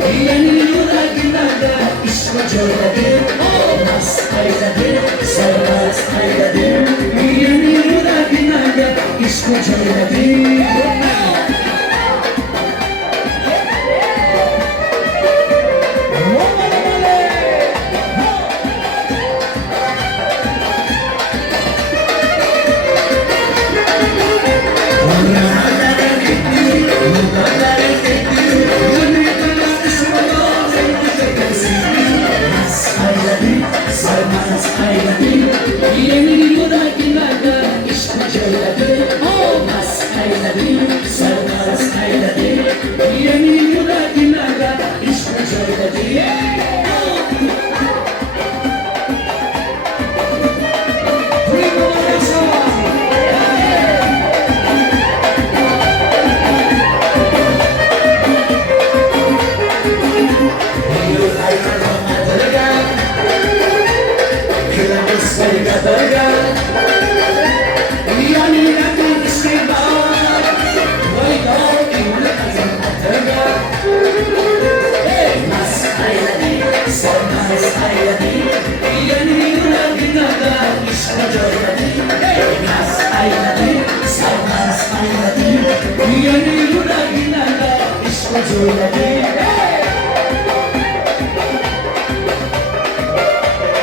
Yeni yüreğimde işimi söyledim. Olmaz eyledim, sevmez eyledim. Yeni yüreğimde işimi söyledim. Yeni yüreğimde işimi söyledim. Olmaz eyledim, sevmez eyledim. Yeni yüreğimde işimi söyledim. Yeni yüreğine de işte söyledim.